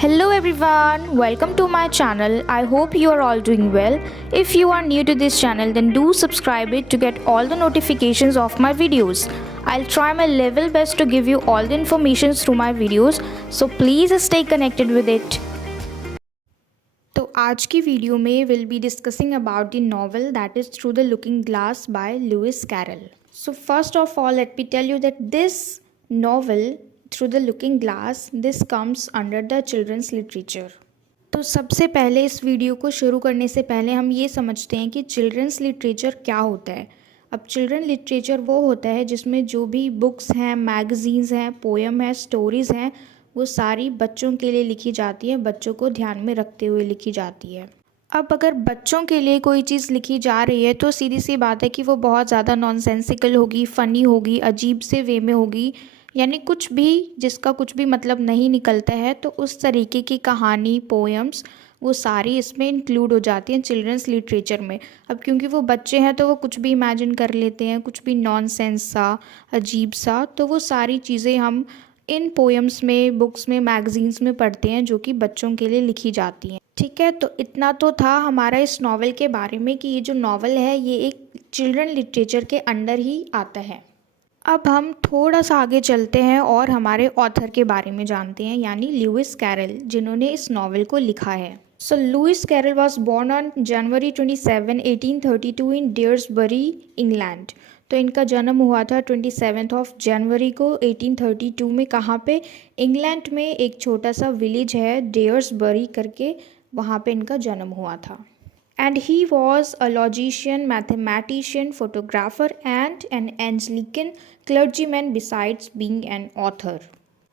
Hello everyone, welcome to my channel. I hope you are all doing well. If you are new to this channel, then do subscribe it to get all the notifications of my videos. I'll try my level best to give you all the information through my videos, so please stay connected with it. तो आज की video में will be discussing about the novel that is through the looking glass by Lewis Carroll. So first of all let me tell you that this novel through the looking glass this comes under the children's literature. तो सबसे पहले इस video को शुरू करने से पहले हम ये समझते हैं कि चिल्ड्रंस लिटरेचर क्या होता है. अब चिल्ड्रन लिटरेचर वो होता है जिसमें जो भी बुक्स हैं, मैगज़ीन्स हैं, पोएम है, स्टोरीज़ हैं, वो सारी बच्चों के लिए लिखी जाती है, बच्चों को ध्यान में रखते हुए लिखी जाती है. अब अगर बच्चों के लिए कोई चीज़ लिखी जा रही है तो सीधी सी बात है कि वो बहुत ज़्यादा नॉनसेंसिकल होगी, फ़नी होगी, अजीब से वे में होगी, यानी कुछ भी जिसका कुछ भी मतलब नहीं निकलता है. तो उस तरीके की कहानी, पोएम्स वो सारी इसमें इंक्लूड हो जाती हैं चिल्ड्रंस लिटरेचर में. अब क्योंकि वो बच्चे हैं तो वो कुछ भी इमेजिन कर लेते हैं, कुछ भी नॉनसेंस सा, अजीब सा, तो वो सारी चीज़ें हम इन पोएम्स में, बुक्स में, मैगजीन्स में पढ़ते हैं जो कि बच्चों के लिए लिखी जाती हैं. ठीक है, तो इतना तो था हमारा इस नॉवल के बारे में कि ये जो नॉवल है ये एक चिल्ड्रन लिटरेचर के अंडर ही आता है. अब हम थोड़ा सा आगे चलते हैं और हमारे ऑथर के बारे में जानते हैं, यानी लुइस कैरल, जिन्होंने इस नॉवल को लिखा है. So Lewis Carroll was born on January 27, 1832 in Daresbury, England. तो इनका जन्म हुआ था 27 ऑफ जनवरी को 1832 में. कहाँ पे? इंग्लैंड में एक छोटा सा विलेज है डेयर्सबरी करके, वहाँ पे इनका जन्म हुआ था. And he was a logician, mathematician, photographer and an Anglican clergyman besides being an author.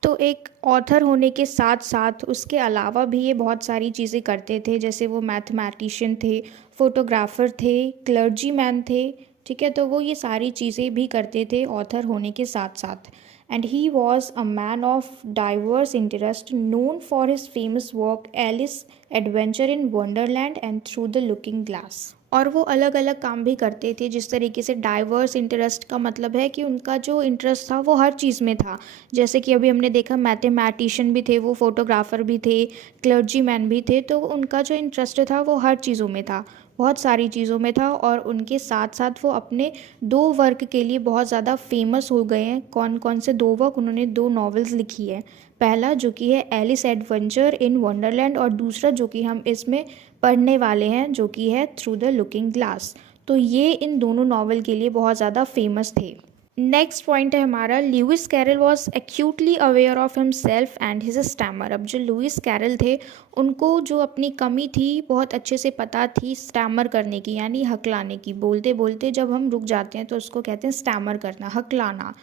तो एक ऑथर होने के साथ साथ उसके अलावा भी ये बहुत सारी चीज़ें करते थे, जैसे वो मैथमेटिशियन थे, फोटोग्राफर थे, क्लर्जीमैन थे. ठीक है, तो वो ये सारी चीज़ें भी करते थे ऑथर होने के साथ साथ. And he was a man of diverse interest, known for his famous work Alice Adventure in Wonderland and Through the Looking Glass. और वो अलग अलग काम भी करते थे. जिस तरीके से डाइवर्स इंटरेस्ट का मतलब है कि उनका जो इंटरेस्ट था वो हर चीज़ में था. जैसे कि अभी हमने देखा मैथमेटिशियन भी थे, वो फोटोग्राफर भी थे, क्लर्जी मैन भी थे, तो उनका जो इंटरेस्ट था वो हर चीज़ों में था, बहुत सारी चीज़ों में था. और उनके साथ साथ वो अपने दो वर्क के लिए बहुत ज़्यादा फेमस हो गए हैं. कौन कौन से दो वर्क? उन्होंने दो नॉवेल्स लिखी है. पहला जो कि है एलिस एडवेंचर इन वंडरलैंड, और दूसरा जो कि हम इसमें पढ़ने वाले हैं जो कि है थ्रू द लुकिंग ग्लास. तो ये इन दोनों नॉवल के लिए बहुत ज़्यादा फेमस थे. नेक्स्ट पॉइंट है हमारा, Louis Carroll was actually aware of himself and his stammer. अब जो लुइस कैरल थे उनको जो अपनी कमी थी बहुत अच्छे से पता थी स्टैमर करने की, यानी हकलाने की. बोलते बोलते जब हम रुक जाते हैं तो उसको कहते हैं स्टैमर करना, हकलाना.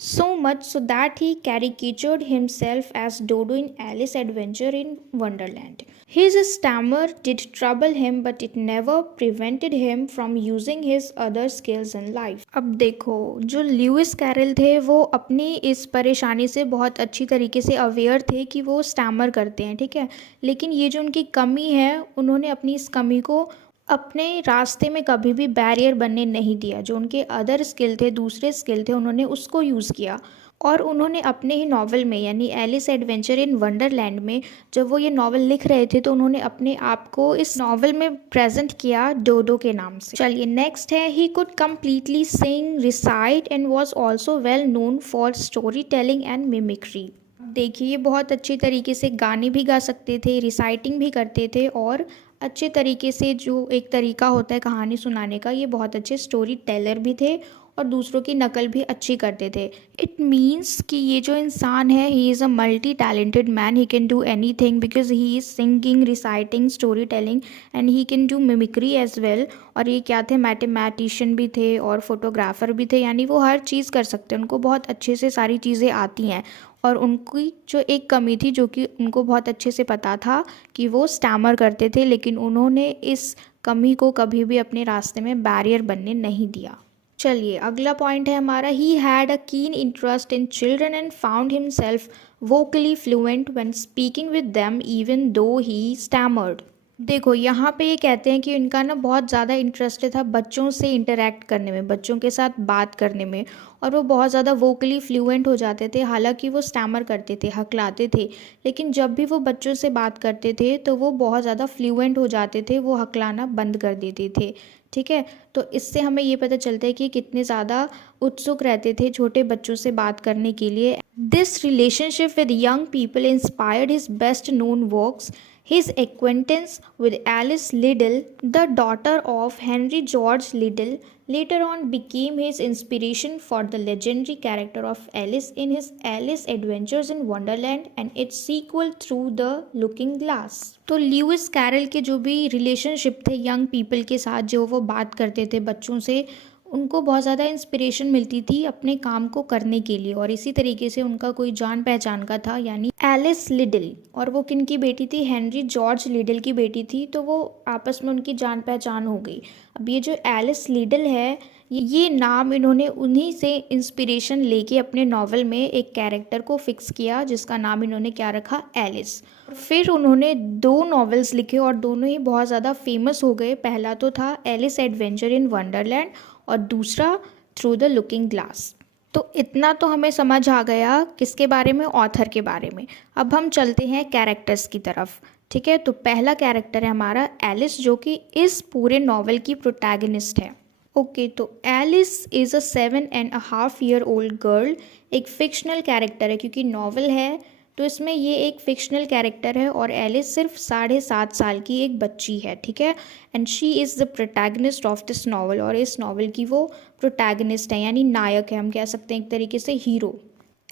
So much so that he caricatured himself as Dodo in Alice Adventure in Wonderland. His stammer did trouble him, but it never prevented him from using his other skills in life. अब देखो, जो Louis Carol थे वो अपनी इस परेशानी से बहुत अच्छी तरीके से अवेयर थे कि वो स्टैमर करते हैं. ठीक है, लेकिन ये जो उनकी कमी है, उन्होंने अपनी इस कमी को अपने रास्ते में कभी भी बैरियर बनने नहीं दिया. जो उनके अदर स्किल थे, दूसरे स्किल थे, उन्होंने उसको यूज़ किया. और उन्होंने अपने ही नावल में, यानी एलिस एडवेंचर इन वंडरलैंड में, जब वो ये नावल लिख रहे थे तो उन्होंने अपने आप को इस नावल में प्रेजेंट किया डोडो के नाम से. चलिए नेक्स्ट है, he could completely sing, recite and was also well known for story telling and mimicry. देखिए, ये बहुत अच्छी तरीके से गाने भी गा सकते थे, रिसाइटिंग भी करते थे, और अच्छे तरीके से जो एक तरीका होता है कहानी सुनाने का, ये बहुत अच्छे स्टोरी टेलर भी थे और दूसरों की नकल भी अच्छी करते थे. इट मीन्स कि ये जो इंसान है, he is a multi talented man. He can do anything because he is singing, reciting, story telling and he can do mimicry as well. और ये क्या थे? मैथमेटिशियन भी थे और फोटोग्राफर भी थे, यानी वो हर चीज़ कर सकते हैं. उनको बहुत अच्छे से सारी चीज़ें आती हैं. और उनकी जो एक कमी थी, जो कि उनको बहुत अच्छे से पता था कि वो स्टैमर करते थे, लेकिन उन्होंने इस कमी को कभी भी अपने रास्ते में बैरियर बनने नहीं दिया. चलिए अगला पॉइंट है हमारा, he had a keen interest in children and found himself vocally fluent when speaking with them even though he stammered. देखो यहाँ पे ये कहते हैं कि इनका ना बहुत ज़्यादा इंटरेस्ट था बच्चों से इंटरेक्ट करने में, बच्चों के साथ बात करने में, और वो बहुत ज़्यादा वोकली फ्लुएंट हो जाते थे। हालांकि वो स्टैमर करते थे, हकलाते थे, लेकिन जब भी वो बच्चों से बात करते थे तो वो बहुत ज़्यादा फ्लुएंट हो जाते थे, वो हकलाना बंद कर देते थे। ठीक है, तो इससे हमें ये पता चलता है कि कितने ज़्यादा उत्सुक रहते थे छोटे बच्चों से बात करने के लिए। This relationship with young people inspired his best known works. His acquaintance with Alice Liddell, the daughter of Henry George Liddell, later on became his inspiration for the legendary character of Alice in his Alice Adventures in Wonderland and its sequel Through the Looking Glass. तो Lewis Carol के जो भी relationship थे young people के साथ, जो वो बात करते थे बच्चों से, उनको बहुत ज़्यादा इंस्पिरेशन मिलती थी अपने काम को करने के लिए। और इसी तरीके से उनका कोई जान पहचान का था, यानी एलिस लिडल, और वो किन की बेटी थी, हेनरी जॉर्ज लिडल की बेटी थी। तो वो आपस में उनकी जान पहचान हो गई। अब ये जो एलिस लिडल है, ये नाम इन्होंने उन्हीं से इंस्पिरेशन लेके अपने नॉवल में एक कैरेक्टर को फिक्स किया, जिसका नाम इन्होंने क्या रखा, एलिस। फिर उन्होंने 2 नॉवेल्स लिखे और दोनों ही बहुत ज़्यादा फेमस हो गए। पहला तो था एलिस एडवेंचर इन वंडरलैंड और दूसरा थ्रू द लुकिंग ग्लास। तो इतना तो हमें समझ आ गया किसके बारे में, ऑथर के बारे में। अब हम चलते हैं कैरेक्टर्स की तरफ। ठीक है, तो पहला कैरेक्टर है हमारा एलिस, जो कि इस पूरे नॉवल की प्रोटैगनिस्ट है। ओके, तो Alice is a 7.5 year old girl. एक फिक्शनल कैरेक्टर है, क्योंकि नॉवल है तो इसमें ये एक फिक्शनल कैरेक्टर है, और एलिस सिर्फ 7.5 साल की एक बच्ची है। ठीक है, and she is the protagonist of this novel, और इस नॉवल की वो प्रोटैगनिस्ट है, यानी नायक है, हम कह सकते हैं एक तरीके से hero.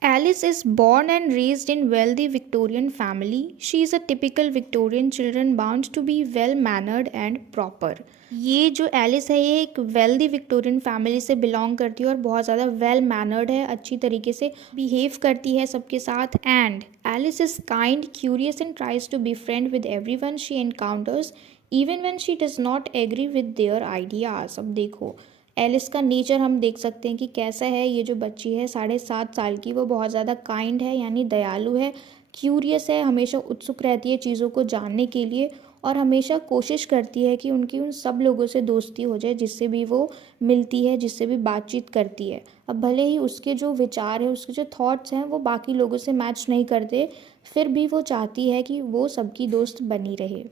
Alice is born and raised in wealthy Victorian family. She is a typical Victorian children bound to be well mannered and proper. ये जो एलिस है, ये एक वेल्दी विक्टोरियन फैमिली से बिलोंग करती है और बहुत ज़्यादा वेल मैनर्ड है, अच्छी तरीके से बिहेव करती है सबके साथ। And Alice is kind, curious and tries to be friend with everyone she encounters, even when she does not agree with their ideas. अब देखो एलिस का नेचर हम देख सकते हैं कि कैसा है। ये जो बच्ची है 7.5 साल की, वो बहुत ज़्यादा काइंड है, यानी दयालु है, क्यूरियस है, हमेशा उत्सुक रहती है चीज़ों को जानने के लिए, और हमेशा कोशिश करती है कि उनकी उन सब लोगों से दोस्ती हो जाए जिससे भी वो मिलती है, जिससे भी बातचीत करती है। अब भले ही उसके जो विचार है, उसके जो थॉट्स हैं, वो बाकी लोगों से मैच नहीं करते, फिर भी वो चाहती है कि वो सबकी दोस्त बनी रहे।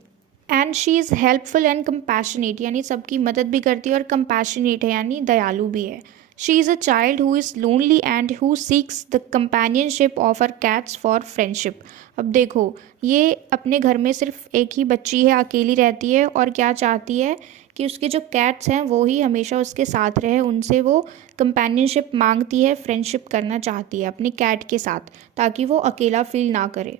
And she is helpful and compassionate, यानी सबकी मदद भी करती है और कंपैशनेट है, यानी दयालु भी है। She is a child who is lonely and who seeks the companionship of her cats for friendship. अब देखो ये अपने घर में सिर्फ एक ही बच्ची है, अकेली रहती है, और क्या चाहती है कि उसके जो कैट्स हैं वो ही हमेशा उसके साथ रहे, उनसे वो कंपेनियनशिप मांगती है, फ्रेंडशिप करना चाहती है अपने कैट के साथ, ताकि वो अकेला फील ना करे।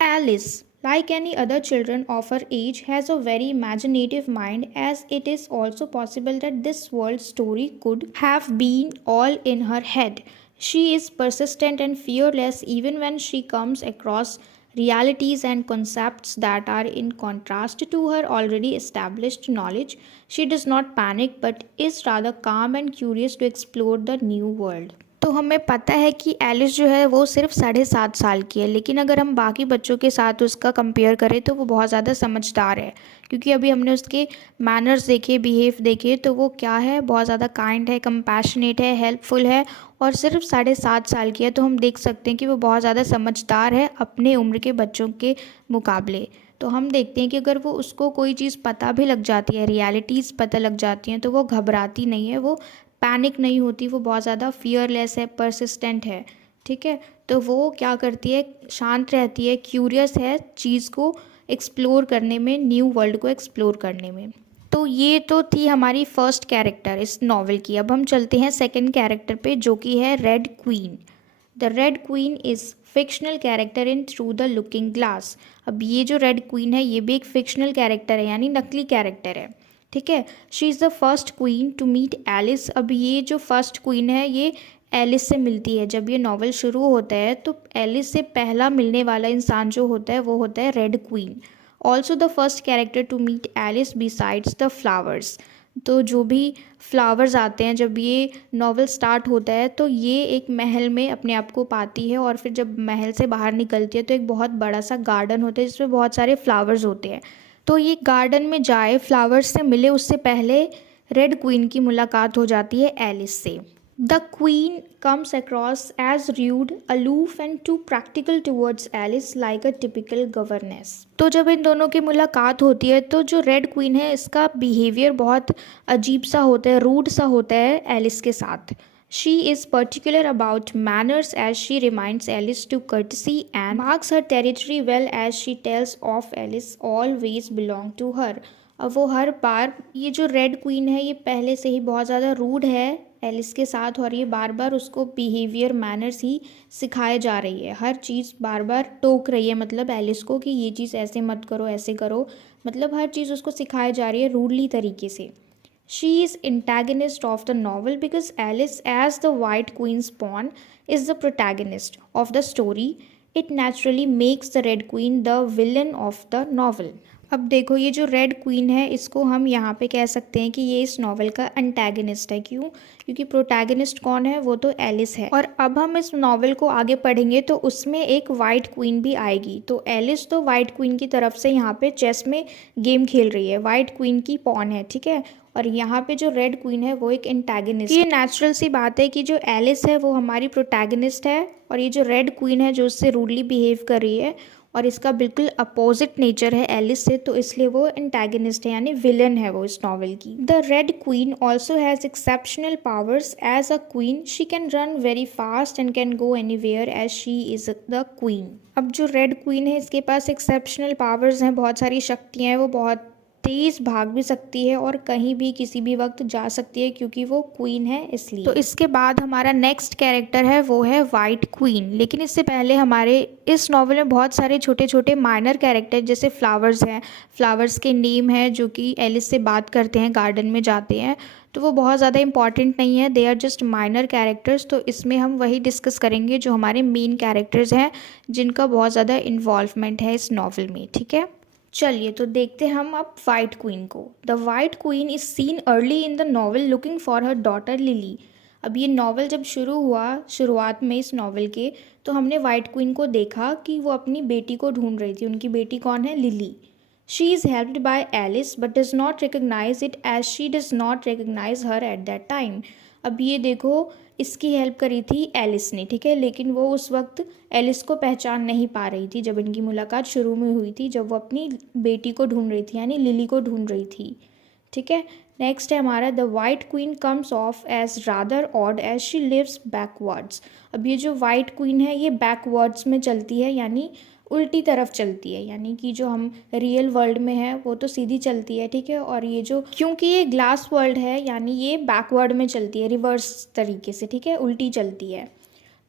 Alice, like any other children of her age, has a very imaginative mind, as it is also possible that this world story could have been all in her head. She is persistent and fearless even when she comes across realities and concepts that are in contrast to her already established knowledge. She does not panic but is rather calm and curious to explore the new world. तो हमें पता है कि Alice जो है वो सिर्फ 7.5 साल की है, लेकिन अगर हम बाकी बच्चों के साथ उसका कंपेयर करें तो वो बहुत ज़्यादा समझदार है, क्योंकि अभी हमने उसके मैनर्स देखे, बिहेव देखे, तो वो क्या है, बहुत ज़्यादा काइंड है, कंपैशनेट है, हेल्पफुल है, और सिर्फ 7.5 साल की है। तो हम देख सकते हैं कि वो बहुत ज़्यादा समझदार है अपने उम्र के बच्चों के मुकाबले। तो हम देखते हैं कि अगर वो उसको कोई चीज़ पता भी लग जाती है, रियलिटीज़ पता लग जाती हैं, तो वो घबराती नहीं है, वो पैनिक नहीं होती, वो बहुत ज़्यादा फियरलेस है, परसिस्टेंट है। ठीक है, तो वो क्या करती है, शांत रहती है, क्यूरियस है चीज़ को एक्सप्लोर करने में, न्यू वर्ल्ड को एक्सप्लोर करने में। तो ये तो थी हमारी फर्स्ट कैरेक्टर इस नॉवल की। अब हम चलते हैं सेकंड कैरेक्टर पे, जो कि है red queen. The red queen is fictional character in through the looking glass. अब ये जो रेड क्वीन है, ये भी एक फिक्शनल कैरेक्टर है, यानी नकली कैरेक्टर है। ठीक है, she is the first queen to meet Alice. अब ये जो फर्स्ट क्वीन है, ये एलिस से मिलती है। जब ये नॉवल शुरू होता है तो एलिस से पहला मिलने वाला इंसान जो होता है वो होता है red queen. Also the first character to meet Alice besides the flowers. तो जो भी फ्लावर्स आते हैं, जब ये नॉवल स्टार्ट होता है तो ये एक महल में अपने आप को पाती है, और फिर जब महल से बाहर निकलती है तो एक बहुत बड़ा सा गार्डन होता है जिसमें बहुत सारे फ्लावर्स होते हैं। तो ये गार्डन में जाए, फ्लावर्स से मिले, उससे पहले रेड क्वीन की मुलाकात हो जाती है एलिस से। The queen comes across as rude, aloof and too practical towards Alice like a typical governess. तो जब इन दोनों की मुलाकात होती है तो जो रेड क्वीन है इसका बिहेवियर बहुत अजीब सा होता है, रूड सा होता है एलिस के साथ। She is particular about manners as she reminds Alice to courtesy and marks her territory well as she tells of Alice always belong to her। अब वो हर बार, ये जो रेड क्वीन है ये पहले से ही बहुत ज़्यादा रूड है एलिस के साथ, और ये बार बार उसको बिहेवियर मैनर्स ही सिखाए जा रही है, हर चीज़ बार बार टोक रही है, मतलब एलिस को कि ये चीज़ ऐसे मत करो, ऐसे करो, मतलब हर चीज़ उसको सिखाई जा रही है रूडली तरीके से। She is antagonist of the novel because Alice, as the White Queen's pawn, is the protagonist of the story. It naturally makes the Red Queen the villain of the novel। अब देखो ये जो red queen है इसको हम यहाँ पे कह सकते हैं कि ये इस नॉवल का एंटैगनिस्ट है। क्यों? क्योंकि प्रोटैगनिस्ट कौन है? वो तो एलिस है। और अब हम इस नॉवल को आगे पढ़ेंगे तो उसमें एक वाइट क्वीन भी आएगी। तो एलिस तो वाइट क्वीन की तरफ से यहाँ पे चेस में गेम खेल रही है, वाइट क्वीन की पॉन है, ठीक है। और यहाँ पे जो रेड क्वीन है वो एक एंटैगनिस्ट। ये नेचुरल सी बात है कि जो एलिस है वो हमारी प्रोटैगनिस्ट है, और ये जो रेड क्वीन है जो उससे रूडली बिहेव कर रही है और इसका बिल्कुल अपोजिट नेचर है एलिस से, तो इसलिए वो एंटैगनिस्ट है, यानी विलन है वो इस नॉवल की। The red queen also has exceptional powers as a queen. She can run very fast and can go anywhere as she is the queen. अब जो रेड क्वीन है इसके पास एक्सेप्शनल पावर्स हैं, बहुत सारी शक्तियाँ हैं, वो बहुत तेज़ भाग भी सकती है और कहीं भी किसी भी वक्त जा सकती है क्योंकि वो क्वीन है इसलिए। तो इसके बाद हमारा नेक्स्ट कैरेक्टर है वो है वाइट क्वीन। लेकिन इससे पहले हमारे इस नॉवल में बहुत सारे छोटे छोटे माइनर कैरेक्टर जैसे फ्लावर्स हैं, फ्लावर्स के नेम हैं जो कि एलिस से बात करते हैं, गार्डन में जाते हैं, तो वो बहुत ज़्यादा इंपॉर्टेंट नहीं है, they are just minor characters. तो इसमें हम वही डिस्कस करेंगे जो हमारे मेन कैरेक्टर्स हैं जिनका बहुत ज़्यादा इन्वॉल्वमेंट है इस नॉवल में, ठीक है। चलिए तो देखते हैं हम अब वाइट क्वीन को। The white queen is seen early in the novel looking for her daughter lily. अब ये नॉवल जब शुरू हुआ, शुरुआत में इस नॉवल के, तो हमने वाइट क्वीन को देखा कि वो अपनी बेटी को ढूंढ रही थी। उनकी बेटी कौन है? Lily. She is helped by Alice but does not recognize it as she does not recognize her at that time. अब ये देखो, इसकी हेल्प करी थी एलिस ने, ठीक है, लेकिन वो उस वक्त एलिस को पहचान नहीं पा रही थी जब इनकी मुलाकात शुरू में हुई थी, जब वो अपनी बेटी को ढूंढ रही थी, यानी लिली को ढूंढ रही थी, ठीक है। नेक्स्ट है हमारा the white queen comes off as rather odd as she lives backwards. अब ये जो वाइट क्वीन है ये बैकवर्ड्स में चलती है, यानी उल्टी तरफ चलती है, यानी कि जो हम रियल वर्ल्ड में है वो तो सीधी चलती है, ठीक है, और ये जो, क्योंकि ये ग्लास वर्ल्ड है यानी ये बैकवर्ड में चलती है, रिवर्स तरीके से, ठीक है, उल्टी चलती है।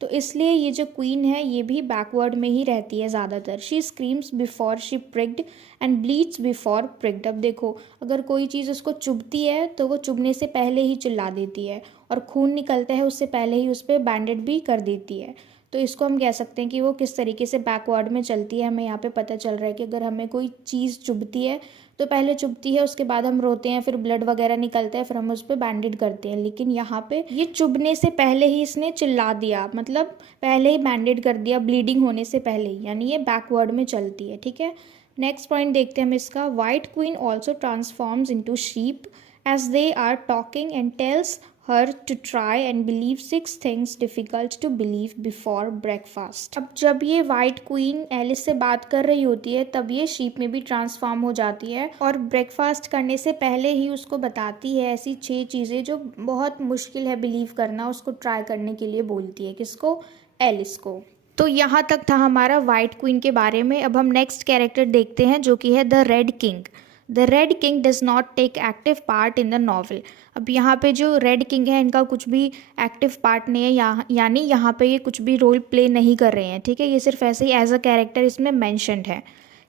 तो इसलिए ये जो क्वीन है ये भी बैकवर्ड में ही रहती है ज़्यादातर। She screams before she pricked and bleeds before pricked. अब देखो, अगर कोई चीज़ उसको चुभती है तो वो चुभने से पहले ही चिल्ला देती है, और खून निकलता है उससे पहले ही उस पर बैंडेड भी कर देती है। तो इसको हम कह सकते हैं कि वो किस तरीके से बैकवर्ड में चलती है। हमें यहाँ पे पता चल रहा है कि अगर हमें कोई चीज़ चुभती है तो पहले चुभती है, उसके बाद हम रोते हैं, फिर ब्लड वगैरह निकलता है, फिर हम उस पर बैंडेड करते हैं। लेकिन यहाँ पे ये चुभने से पहले ही इसने चिल्ला दिया, मतलब पहले ही बैंडेड कर दिया, ब्लीडिंग होने से पहले ही, यानी ये बैकवर्ड में चलती है, ठीक है। नेक्स्ट पॉइंट देखते हैं हम इसका। White queen also transforms into sheep as they are talking and tells her to try and believe 6 things difficult to believe before breakfast। अब जब ये वाइट क्वीन एलिस से बात कर रही होती है तब ये शीप में भी ट्रांसफॉर्म हो जाती है और ब्रेकफास्ट करने से पहले ही उसको बताती है ऐसी 6 चीज़ें जो बहुत मुश्किल है बिलीव करना, उसको ट्राई करने के लिए बोलती है। किसको? एलिस को। तो यहाँ तक था हमारा वाइट क्वीन के बारे में। अब हम नेक्स्ट कैरेक्टर देखते हैं जो कि है the red king. The red king does not take active part in the novel. अब यहाँ पे जो रेड किंग है इनका कुछ भी एक्टिव पार्ट नहीं है, यानी यहाँ पे ये कुछ भी रोल प्ले नहीं कर रहे हैं, ठीक है, ये सिर्फ ऐसे ही एज अ कैरेक्टर इसमें मैंशनड है।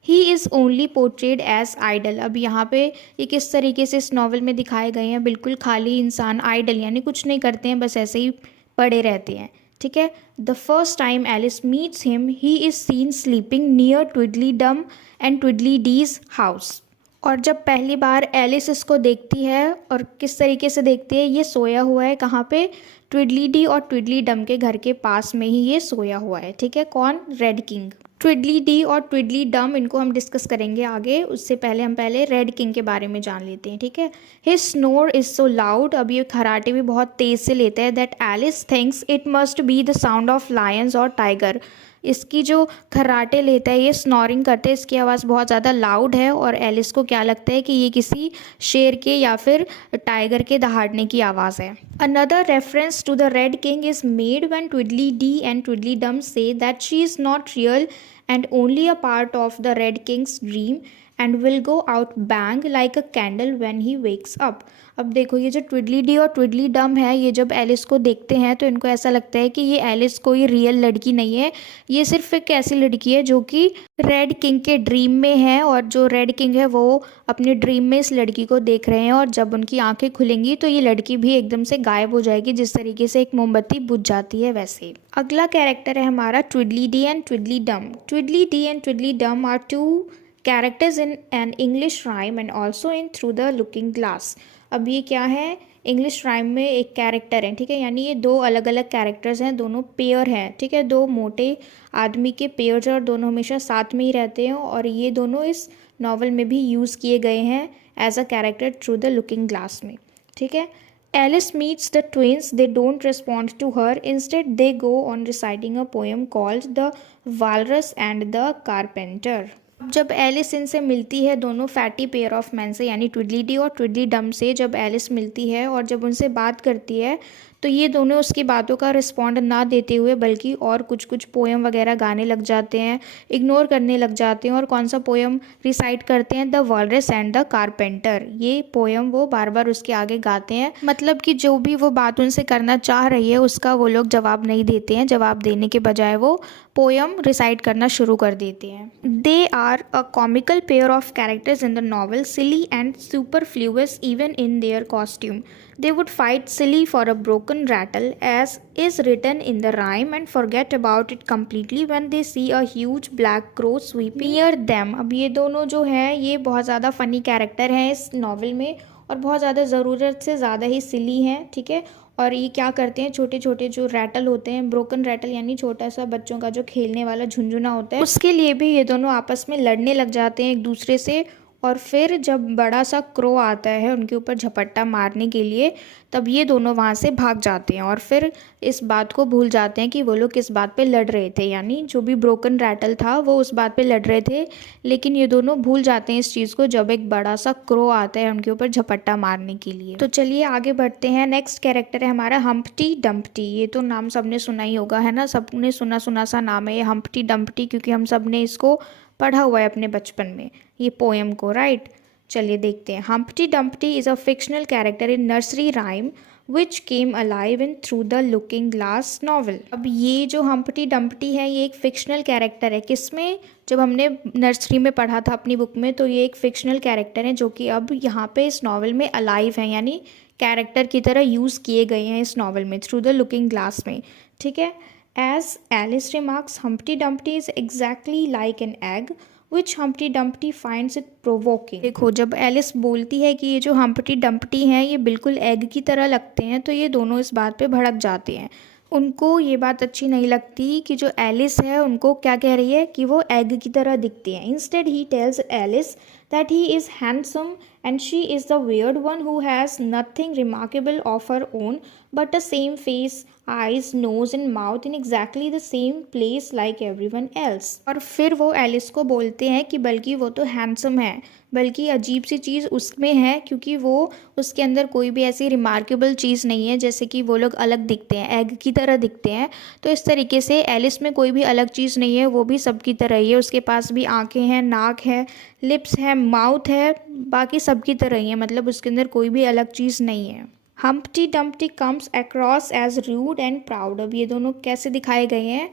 He is only portrayed as idle. अब यहाँ पे ये किस तरीके से इस नॉवल में दिखाए गए हैं, बिल्कुल खाली इंसान, आइडल यानी कुछ नहीं करते हैं, बस ऐसे ही पड़े रहते हैं, ठीक है। The first time Alice meets him he is seen sleeping near Tweedledum and Tweedledee's house. और जब पहली बार एलिस इसको देखती है, और किस तरीके से देखती है, ये सोया हुआ है कहाँ पे? ट्विडली डी और ट्विडली डम के घर के पास में ही ये सोया हुआ है, ठीक है। कौन? Red King. ट्विडली डी और ट्विडली डम, इनको हम डिस्कस करेंगे आगे। उससे पहले हम रेड किंग के बारे में जान लेते हैं, ठीक है। His snore is so loud, अब ये खराटे भी बहुत तेज से लेता है, that Alice thinks it must be the sound of lions और टाइगर। इसकी जो खर्राटे लेता है, ये स्नोरिंग करते हैं, इसकी आवाज़ बहुत ज़्यादा लाउड है और एलिस को क्या लगता है कि ये किसी शेर के या फिर टाइगर के दहाड़ने की आवाज़ है। Another reference to the red King is made when Tweedledee and Tweedledum say that she is not real and only a part of the Red King's dream and will go out bang like a candle when he wakes up। अब देखो ये जो Tweedle D और Tweedle डम है, ये जब Alice को देखते हैं तो इनको ऐसा लगता है कि ये एलिस कोई रियल लड़की नहीं है, ये सिर्फ एक ऐसी लड़की है जो कि रेड किंग के ड्रीम में है, और जो रेड किंग है वो अपने ड्रीम में इस लड़की को देख रहे हैं, और जब उनकी आंखें खुलेंगी तो ये लड़की भी एकदम से गायब हो जाएगी, जिस तरीके से एक मोमबत्ती बुझ जाती है वैसे। अगला कैरेक्टर है हमारा Tweedledee and Tweedledum. Tweedledee and Tweedledum are two characters in an English rhyme and also in through the looking glass. अब ये क्या है, इंग्लिश राइम में एक कैरेक्टर है, ठीक है, यानी ये दो अलग अलग कैरेक्टर्स हैं, दोनों पेयर हैं, ठीक है, दो मोटे आदमी के पेयर्स और दोनों हमेशा साथ में ही रहते हैं, और ये दोनों इस नॉवल में भी यूज़ किए गए हैं as a character through the looking glass में, ठीक है। Alice meets the twins, they don't respond to her, instead they go on reciting a poem called the walrus and the carpenter. जब Alice इनसे मिलती है, दोनों फैटी पेयर ऑफ मैन से, यानी ट्विडली डी और ट्विडली डम से जब एलिस मिलती है और जब उनसे बात करती है, तो ये दोनों उसकी बातों का रिस्पॉन्ड ना देते हुए बल्कि और कुछ कुछ पोएम वगैरह गाने लग जाते हैं, इग्नोर करने लग जाते हैं। और कौन सा पोएम रिसाइट करते हैं, the walrus and the carpenter. ये पोएम वो बार बार उसके आगे गाते हैं, मतलब कि जो भी वो बात उनसे करना चाह रही है उसका वो लोग जवाब नहीं देते हैं, जवाब देने के बजाय वो पोएम रिसाइट करना शुरू कर देते हैं। They are a comical pair of characters in the novel, silly and superfluous even in their costume. They would fight silly for a broken rattle, as is written in the rhyme, and forget about it completely when they see a huge black crow sweeping near them। अब ये दोनों जो हैं ये बहुत ज़्यादा funny character हैं इस नॉवल में, और बहुत ज़्यादा ज़रूरत से ज़्यादा ही सिली हैं, ठीक है। और ये क्या करते हैं, छोटे छोटे जो रैटल होते हैं, ब्रोकन रैटल यानी छोटा सा बच्चों का जो खेलने वाला झुंझुना होता है, उसके लिए भी ये दोनों आपस में लड़ने लग जाते हैं एक दूसरे से। और फिर जब बड़ा सा क्रो आता है उनके ऊपर झपट्टा मारने के लिए, तब ये दोनों वहाँ से भाग जाते हैं और फिर इस बात को भूल जाते हैं कि वो लोग किस बात पे लड़ रहे थे, यानी जो भी ब्रोकन रैटल था वो उस बात पे लड़ रहे थे, लेकिन ये दोनों भूल जाते हैं इस चीज़ को जब एक बड़ा सा क्रो आता है उनके ऊपर झपट्टा मारने के लिए। तो चलिए आगे बढ़ते हैं। नेक्स्ट कैरेक्टर है हमारा हम्प्टी डम्प्टी। ये तो नाम सबने सुना ही होगा, है ना, सबने सुना सुना सा नाम है ये हम्प्टी डम्प्टी, क्योंकि हम सब ने इसको पढ़ा हुआ है अपने बचपन में, ये पोएम को, राइट। चलिए देखते हैं। Humpty Dumpty is a fictional character in nursery rhyme which came alive in through the looking glass novel. अब ये जो हम्प्टी डम्प्टी है ये एक फिक्शनल कैरेक्टर है, किसमें, जब हमने नर्सरी में पढ़ा था अपनी बुक में, तो ये एक फिक्शनल कैरेक्टर है जो कि अब यहाँ पे इस नॉवल में अलाइव है, यानी कैरेक्टर की तरह यूज़ किए गए हैं इस नॉवल में थ्रू द लुकिंग ग्लास में, ठीक है। As Alice remarks, Humpty Dumpty is exactly like an egg, which Humpty Dumpty finds it provoking। देखो जब एलिस बोलती है कि ये जो हम्प्टी डम्प्टी हैं ये बिल्कुल एग की तरह लगते हैं, तो ये दोनों इस बात पे भड़क जाते हैं। उनको ये बात अच्छी नहीं लगती कि जो एलिस है उनको क्या कह रही है कि वो एग की तरह दिखते हैं। Instead he tells Alice that he is handsome and she is the weird one who has nothing remarkable of her own but the same face, eyes, nose and mouth in exactly the same place like everyone else। और फिर वो Alice को बोलते हैं कि बल्कि वो तो हैंडसम है, बल्कि अजीब सी चीज़ उसमें है क्योंकि वो उसके अंदर कोई भी ऐसी रिमार्केबल चीज़ नहीं है, जैसे कि वो लोग अलग दिखते हैं, एग की तरह दिखते हैं। तो इस तरीके से एलिस में कोई भी अलग चीज़ नहीं है, वो भी सबकी तरह ही है, उसके पास भी आंखें हैं, नाक है, लिप्स है, माउथ है, बाकी सबकी तरह ही है, मतलब उसके अंदर कोई भी अलग चीज़ नहीं है। Humpty Dumpty comes across as rude and proud. अब ये दोनों कैसे दिखाए गए हैं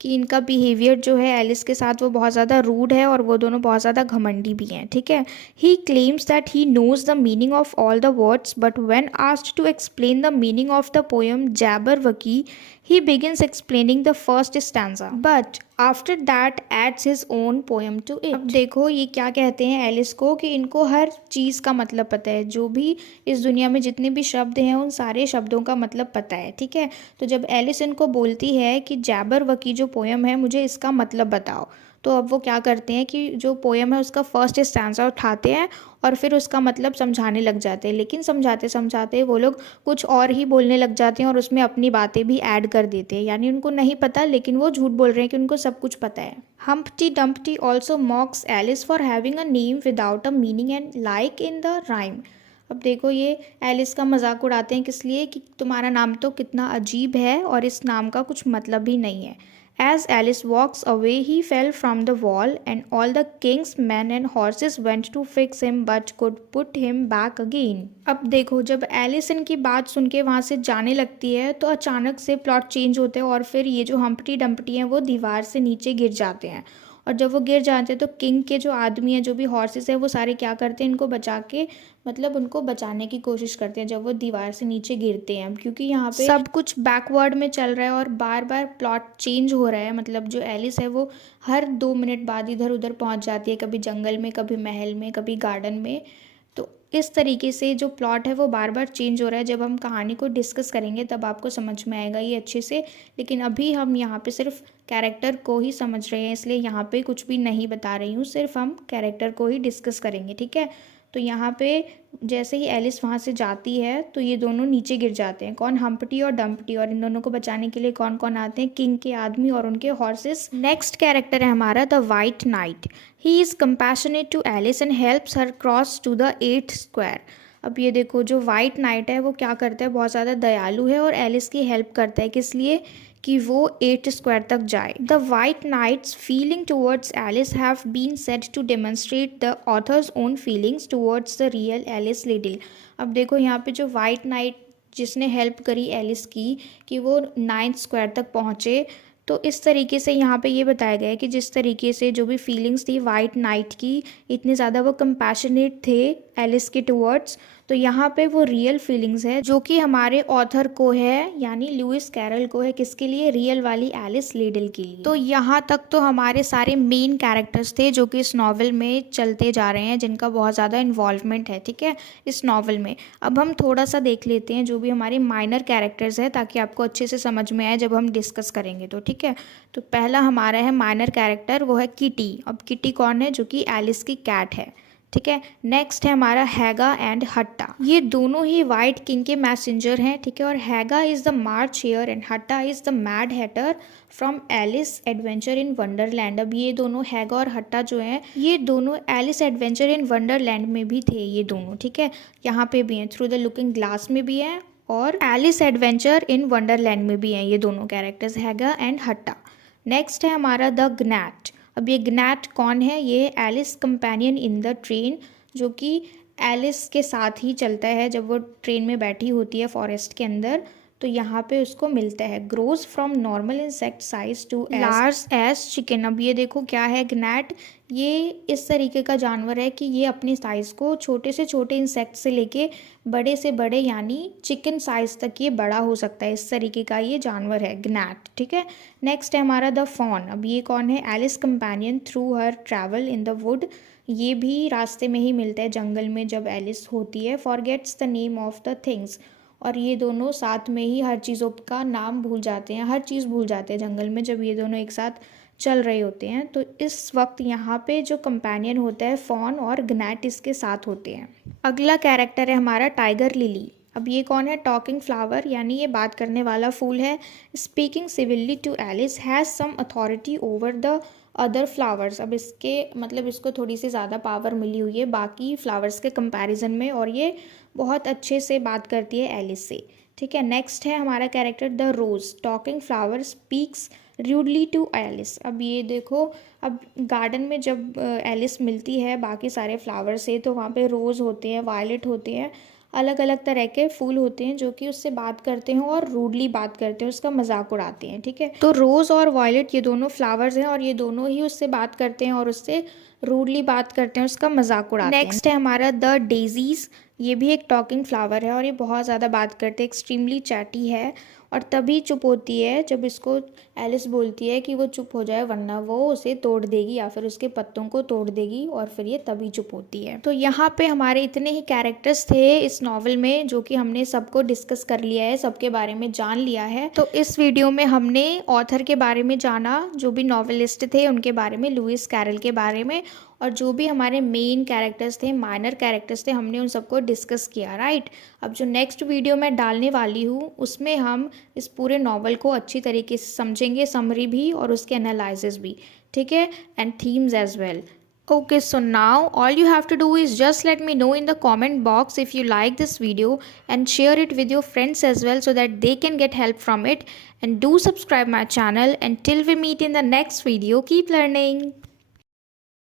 कि इनका बिहेवियर जो है एलिस के साथ वो बहुत ज़्यादा रूड है और वो दोनों बहुत ज़्यादा घमंडी भी हैं, ठीक है। He claims that he knows the meaning of all the words but when asked to explain the meaning of the poem Jabberwocky he begins explaining the first stanza but after that adds his own poem to it। अब देखो ये क्या कहते हैं Alice को कि इनको हर चीज़ का मतलब पता है, जो भी इस दुनिया में जितने भी शब्द हैं उन सारे शब्दों का मतलब पता है, ठीक है। तो जब एलिस इनको बोलती है कि जैबरवकी जो पोएम है मुझे इसका मतलब बताओ, तो अब वो क्या करते हैं कि जो पोएम है उसका फर्स्ट स्टैंजा उठाते हैं और फिर उसका मतलब समझाने लग जाते हैं, लेकिन समझाते समझाते वो लोग कुछ और ही बोलने लग जाते हैं और उसमें अपनी बातें भी ऐड कर देते हैं, यानी उनको नहीं पता लेकिन वो झूठ बोल रहे हैं कि उनको सब कुछ पता है। Humpty Dumpty also mocks Alice for having a name without a meaning and like in the rhyme. अब देखो ये एलिस का मजाक उड़ाते हैं, किस लिए कि तुम्हारा नाम तो कितना अजीब है और इस नाम का कुछ मतलब भी नहीं है। As Alice walks away, he fell from the wall, and all the king's men and horses went to fix him, but could put him back again. अब देखो जब एलिस इनकी बात सुन के वहाँ से जाने लगती है तो अचानक से प्लॉट चेंज होते हैं और फिर ये जो हम्प्टी डम्प्टी हैं वो दीवार से नीचे गिर जाते हैं। और जब वो गिर जाते हैं तो किंग के जो आदमी हैं, जो भी हॉर्सेस हैं, वो सारे क्या करते हैं, इनको बचा के मतलब उनको बचाने की कोशिश करते हैं जब वो दीवार से नीचे गिरते हैं, क्योंकि यहाँ पे सब कुछ बैकवर्ड में चल रहा है और बार बार प्लॉट चेंज हो रहा है। मतलब जो एलिस है वो हर 2 मिनट बाद इधर उधर पहुँच जाती है, कभी जंगल में, कभी महल में, कभी गार्डन में। तो इस तरीके से जो प्लॉट है वो बार बार चेंज हो रहा है। जब हम कहानी को डिस्कस करेंगे तब आपको समझ में आएगा ये अच्छे से, लेकिन अभी हम यहाँ पे सिर्फ कैरेक्टर को ही समझ रहे हैं, इसलिए यहाँ पे कुछ भी नहीं बता रही हूँ, सिर्फ हम कैरेक्टर को ही डिस्कस करेंगे, ठीक है। तो यहाँ पे जैसे ही एलिस वहाँ से जाती है तो ये दोनों नीचे गिर जाते हैं, कौन, हम्प्टी और डम्प्टी, और इन दोनों को बचाने के लिए कौन कौन आते हैं, किंग के आदमी और उनके हॉर्सेस। नेक्स्ट कैरेक्टर है हमारा the white knight. He is compassionate to Alice and helps her cross to the 8th square. अब ये देखो जो वाइट नाइट है वो क्या करता है, बहुत ज़्यादा दयालु है और एलिस की हेल्प करता है, किस लिए कि वो 8 स्क्वायर तक जाए। The white knight's feeling towards Alice have been said to demonstrate the author's own feelings towards the real Alice Liddell. अब देखो यहाँ पे जो वाइट नाइट जिसने हेल्प करी एलिस की कि वो 9th स्क्वायर तक पहुँचे, तो इस तरीके से यहाँ पे ये बताया गया है कि जिस तरीके से जो भी फीलिंग्स थी वाइट नाइट की, इतने ज़्यादा वो कंपैशनेट थे एलिस के टूवर्ड्स, तो यहाँ पे वो रियल फीलिंग्स है जो कि हमारे ऑथर को है, यानी लुइस कैरल को है, किसके लिए, रियल वाली एलिस लिटिल के लिए। तो यहाँ तक तो हमारे सारे मेन कैरेक्टर्स थे जो कि इस नॉवल में चलते जा रहे हैं, जिनका बहुत ज़्यादा इन्वॉल्वमेंट है, ठीक है, इस नॉवल में। अब हम थोड़ा सा देख लेते हैं जो भी हमारे माइनर कैरेक्टर्स हैं, ताकि आपको अच्छे से समझ में आए जब हम डिस्कस करेंगे तो, ठीक है। तो पहला हमारा है माइनर कैरेक्टर, वो है किटी। अब किटी कौन है, जो कि एलिस की कैट है, ठीक है। नेक्स्ट है हमारा हैगा एंड हट्टा। ये दोनों ही वाइट किंग के मैसेंजर हैं, ठीक है। और Haigha is the March Hare and Hatta is the Mad Hatter from Alice adventure in Wonderland. अब ये दोनों हैगा और हट्टा जो हैं, ये दोनों एलिस एडवेंचर इन वंडरलैंड में भी थे, ये दोनों, ठीक है। यहाँ पे भी हैं, थ्रू द लुकिंग ग्लास में भी हैं और एलिस एडवेंचर इन वंडरलैंड में भी हैं, ये दोनों कैरेक्टर्स हैगा एंड हट्टा। नेक्स्ट है हमारा द ग्नैट। अब ये ग्नैट कौन है, ये Alice companion in the train, जो कि एलिस के साथ ही चलता है जब वो ट्रेन में बैठी होती है फॉरेस्ट के अंदर, तो यहाँ पे उसको मिलता है। Grows from normal insect size to large as chicken. अब ये देखो क्या है ग्नैट, ये इस तरीके का जानवर है कि ये अपनी साइज़ को छोटे से छोटे इंसेक्ट से लेके बड़े से बड़े यानी चिकन साइज़ तक ये बड़ा हो सकता है, इस तरीके का ये जानवर है ग्नैट, ठीक है। नेक्स्ट है हमारा द फॉन। अब ये कौन है, Alice companion through her travel in the wood. ये भी रास्ते में ही मिलता है जंगल में जब एलिस होती है। Forgets the name of the things. और ये दोनों साथ में ही हर चीज़ों का नाम भूल जाते हैं, हर चीज़ भूल जाते हैं जंगल में जब ये दोनों एक साथ चल रहे होते हैं। तो इस वक्त यहाँ पे जो कंपेनियन होता है फॉन और ग्नैट इसके साथ होते हैं। अगला कैरेक्टर है हमारा टाइगर लिली। अब ये कौन है, टॉकिंग फ्लावर, यानी ये बात करने वाला फूल है। Speaking civilly to Alice, has some authority over the other flowers. अब इसके मतलब इसको थोड़ी सी ज़्यादा पावर मिली हुई है बाकी फ्लावर्स के कंपैरिजन में, और ये बहुत अच्छे से बात करती है एलिस से, ठीक है। नेक्स्ट है हमारा character the rose. Talking flower speaks rudely to Alice. अब ये देखो, अब गार्डन में जब एलिस मिलती है बाकी सारे फ्लावर से, तो वहाँ पे रोज़ होते हैं, वायलेट होते हैं, अलग अलग तरह के फूल होते हैं जो कि उससे बात करते हैं और रूडली बात करते हैं, उसका मजाक उड़ाते हैं, ठीक है। तो रोज़ और वायलेट ये दोनों फ्लावर्स हैं और ये दोनों ही उससे बात करते हैं और उससे रूडली बात करते हैं, उसका मजाक उड़ाते हैं। नेक्स्ट है हमारा द डेजीज। ये भी एक टॉकिंग फ्लावर है और ये बहुत ज़्यादा बात करते हैं, एक्सट्रीमली चैटी है और तभी चुप होती है जब इसको एलिस बोलती है कि वो चुप हो जाए वरना वो उसे तोड़ देगी या फिर उसके पत्तों को तोड़ देगी, और फिर ये तभी चुप होती है। तो यहाँ पे हमारे इतने ही कैरेक्टर्स थे इस नॉवल में जो कि हमने सबको डिस्कस कर लिया है, सबके बारे में जान लिया है। तो इस वीडियो में हमने ऑथर के बारे में जाना, जो भी नॉवेलिस्ट थे उनके बारे में, लुइस कैरल के बारे में, और जो भी हमारे मेन कैरेक्टर्स थे, माइनर कैरेक्टर्स थे, हमने उन सबको डिस्कस किया, राइट। अब जो नेक्स्ट वीडियो मैं डालने वाली हूँ उसमें हम इस पूरे नॉवल को अच्छी तरीके से समझेंगे, समरी भी और उसके एनालिसिस भी, ठीक है, and themes as well. Okay, so now all you have to do is just let me know in the comment box if you like this video and share it with your friends as well so that they can get help from it, and do subscribe my channel. Until we meet in the next video, keep learning.